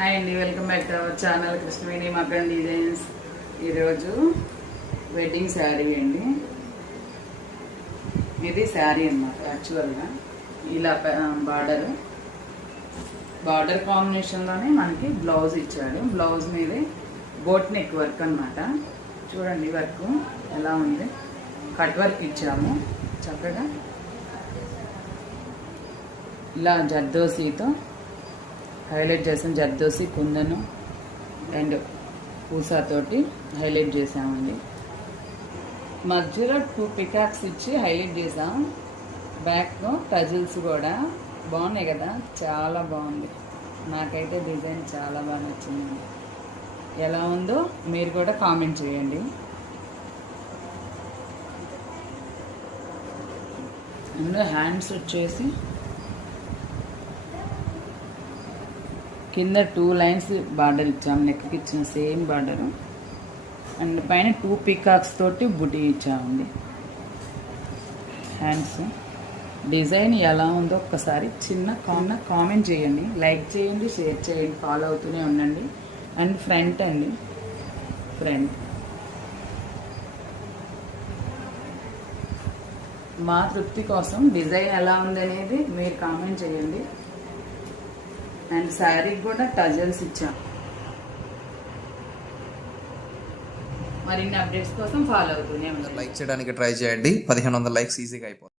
Hi అండి, welcome back to our channel Krishnaveni మగ్గం designs. ఈరోజు వెడ్డింగ్ శారీ అండి. ఇది శారీ అన్నమాట. యాక్చువల్గా ఇలా బార్డర్ కాంబినేషన్లోనే మనకి బ్లౌజ్ ఇచ్చాడు. బ్లౌజ్ మీద బోట్ నెక్ వర్క్ అన్నమాట. చూడండి వర్క్ ఎలా ఉంది. కట్ వర్క్ ఇచ్చాము చక్కగా. ఇలా జర్దోసీతో హైలైట్ చేసాం. జర్దోసి కుందను అండ్ పూసాతోటి హైలైట్ చేసామండి. మధ్యలో 2 పికాక్స్ ఇచ్చి హైలైట్ చేసాం. బ్యాక్ టజిల్స్ కూడా బాగున్నాయి కదా, చాలా బాగుంది. నాకైతే డిజైన్ చాలా బాగా నచ్చింది. ఎలా ఉందో మీరు కూడా కామెంట్ చేయండి. అందులో హ్యాండ్స్ వచ్చేసి కింద 2 లైన్స్ బార్డర్ ఇచ్చాము. నెక్కి ఇచ్చిన సేమ్ బార్డరు అండ్ పైన 2 పీకాక్స్ తోటి బుటీ ఇచ్చామండి. హ్యాండ్స్ డిజైన్ ఎలా ఉందో ఒక్కసారి చిన్న కామెంట్ చేయండి, లైక్ చేయండి, షేర్ చేయండి, ఫాలో అవుతూనే ఉండండి. అండ్ ఫ్రంట్ అండి, ఫ్రంట్ మా తృప్తి కోసం డిజైన్ ఎలా ఉందనేది మీరు కామెంట్ చేయండి. అండ్ శారీకి కూడా టజల్స్ ఇచ్చాం. మరిన్ని అప్డేట్స్ కోసం ఫాలో అవుతూనే ఉంటాం. లైక్ చేయడానికి ట్రై చేయండి. 1500 లైక్స్ ఈజీగా అయిపోతుంది.